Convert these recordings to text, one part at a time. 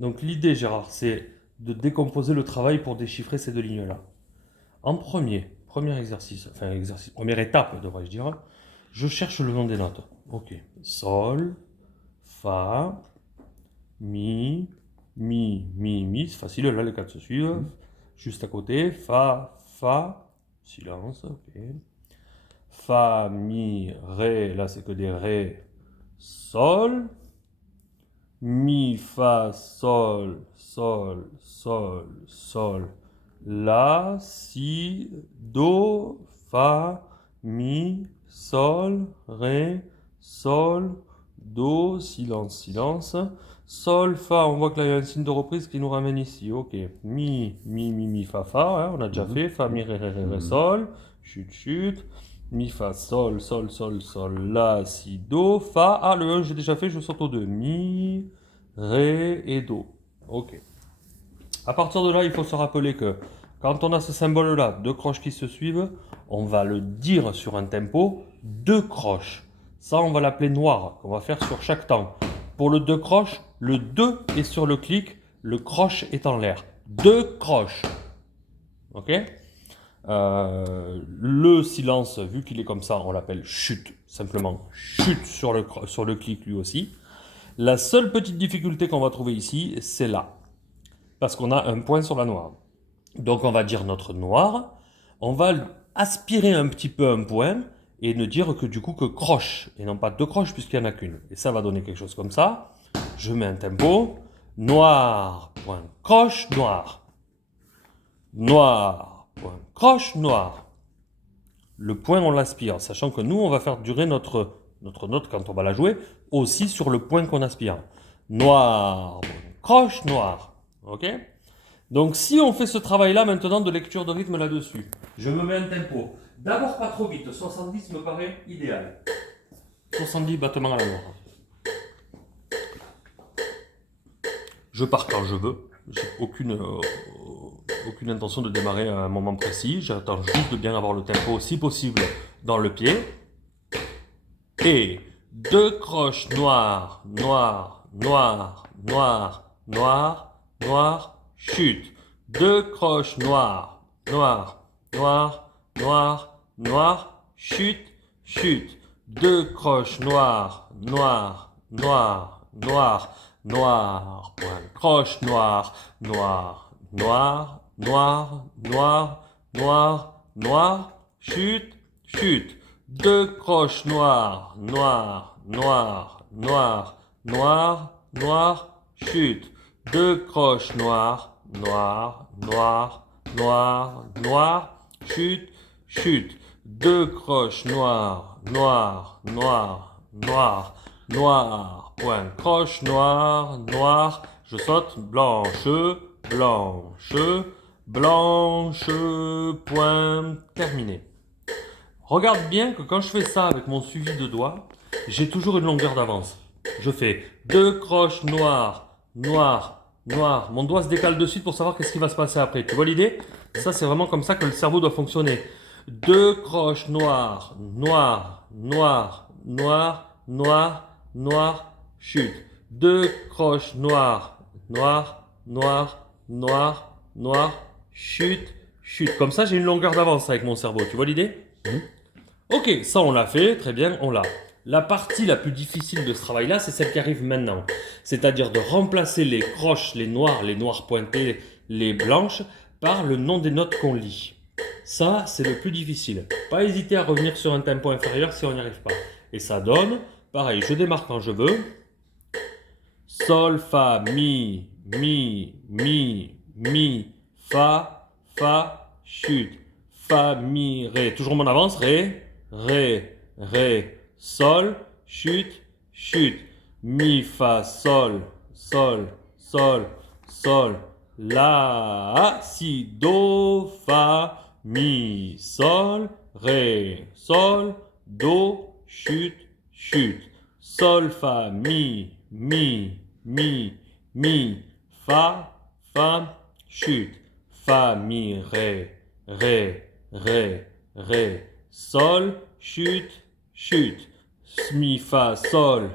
Donc l'idée, Gérard, c'est de décomposer le travail pour déchiffrer ces deux lignes-là. En premier exercice, première étape, devrais-je dire, je cherche le nom des notes. Ok. Sol, Fa, Mi, c'est facile, là les quatre se suivent. Juste à côté, Fa, silence, ok. Fa, Mi, Ré, là c'est que des Ré, Sol. Mi, Fa, Sol, La, Si, Do, Fa, Mi, Sol, Ré, Sol, Do, silence. Sol, Fa, on voit que là il y a un signe de reprise qui nous ramène ici. Ok. Mi, Fa, hein, on a déjà fait. Fa, Mi, Ré, Sol. Chute. Mi, Fa, Sol, La, Si, Do, Fa. Ah, le 1, j'ai déjà fait, je saute au 2. Mi, Ré et Do. Ok. À partir de là, il faut se rappeler que quand on a ce symbole-là, deux croches qui se suivent, on va le dire sur un tempo, deux croches. Ça, on va l'appeler noir, qu'on va faire sur chaque temps. Pour le deux croches, le 2 est sur le clic, le croche est en l'air. Deux croches. Ok. Le silence, vu qu'il est comme ça, on l'appelle chute, simplement chute sur le clic lui aussi. La seule petite difficulté qu'on va trouver ici, c'est là, parce qu'on a un point sur la noire. Donc on va dire notre noir, on va aspirer un petit peu un point et ne dire que du coup que croche, et non pas deux croches puisqu'il n'y en a qu'une. Et ça va donner quelque chose comme ça. Je mets un tempo, noir, point, croche, noir. Noir, point, croche, noir. Le point, on l'aspire, sachant que nous, on va faire durer notre note quand on va la jouer, aussi sur le point qu'on aspire. Noir, croche, noir. Ok. Donc si on fait ce travail-là maintenant de lecture de rythme là-dessus, je me mets un tempo. D'abord pas trop vite, 70 me paraît idéal. 70 battements à la noire. Je pars quand je veux. J'ai aucune intention de démarrer à un moment précis. J'attends juste de bien avoir le tempo, si possible, dans le pied. Et deux croches noires, chute. Deux croches noires, chute. Deux croches point, croche chute. Deux croches chute. Deux croches chute. Deux croches point, croche je saute, blanche, point, terminé. Regarde bien que quand je fais ça avec mon suivi de doigts, j'ai toujours une longueur d'avance. Je fais deux croches noires. Mon doigt se décale de suite pour savoir qu'est-ce qui va se passer après. Tu vois l'idée? Ça, c'est vraiment comme ça que le cerveau doit fonctionner. Deux croches noires, chute. Deux croches chute. Comme ça, j'ai une longueur d'avance avec mon cerveau. Tu vois l'idée? Ok, ça on l'a fait, très bien, on l'a. La partie la plus difficile de ce travail-là, c'est celle qui arrive maintenant. C'est-à-dire de remplacer les croches, les noirs pointés, les blanches, par le nom des notes qu'on lit. Ça, c'est le plus difficile. Pas hésiter à revenir sur un tempo inférieur si on n'y arrive pas. Et ça donne, pareil, je démarre quand je veux. Sol, fa, mi, fa, chute. Fa, mi, ré. Toujours mon avance, ré, sol, chute. Mi, fa, sol, la, si, do, fa, mi, sol, ré, sol, do, chute. Sol, fa, fa, chute. Fa, mi, ré, sol, chute. Mi, fa, sol,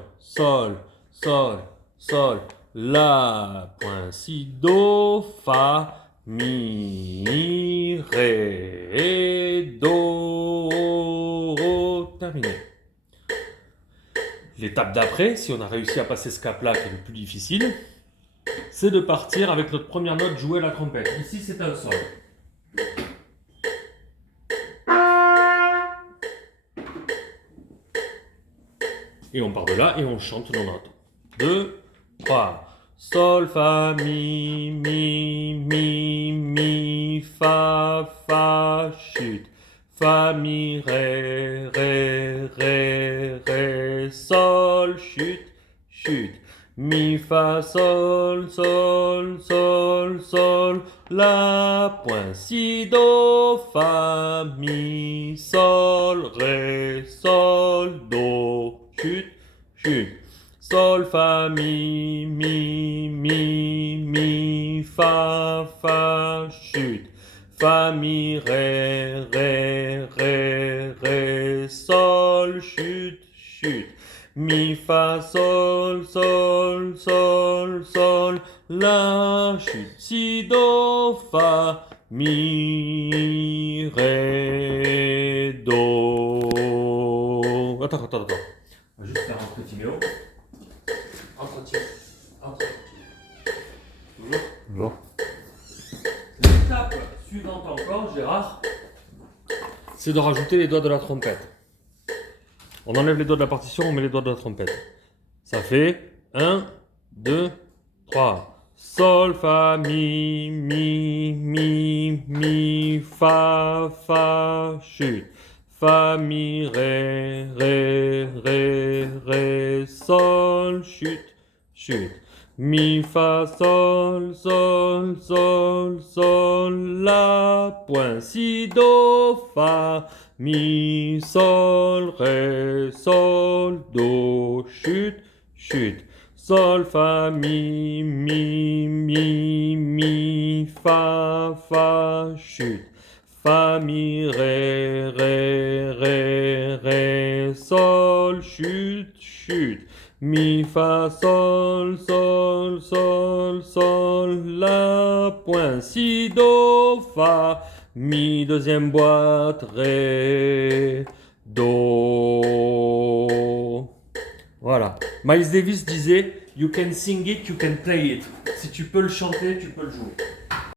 La, point, si, do, fa, mi, ré, do. Terminé. L'étape d'après, si on a réussi à passer ce cap-là qui est le plus difficile, c'est de partir avec notre première note jouer à la trompette. Ici, c'est un sol. Et on part de là et on chante nos notes. 2, 3. Sol, fa, mi, fa, chute. Fa, mi, ré, sol, chute, chute. Mi, fa, sol, la, point, si, do, fa, mi, sol, ré, sol, do, chute, chute. Sol, fa, mi, fa, chute. Fa, mi, ré, sol, chute, chute. Mi, fa, sol, la, chute. Si, do, fa, mi, ré, do. Attends. On va juste faire un petit méo. Entretien. Bonjour. L'étape suivante encore, Gérard, c'est de rajouter les doigts de la trompette. On enlève les doigts de la partition, on met les doigts de la trompette. Ça fait 1, 2, 3. Sol, fa, mi, fa, chute. Fa, mi, ré, sol, chute, chute. Mi, fa, sol, la, point, si, do, fa, mi, sol, ré, sol, do, chute, chute. Sol, fa, mi, fa, chute. Fa, mi, ré, sol, chute, chute. Mi, fa, sol, la, point, si, do, fa, mi, deuxième boîte, ré, do. Voilà. Miles Davis disait, You can sing it, you can play it. Si tu peux le chanter, tu peux le jouer.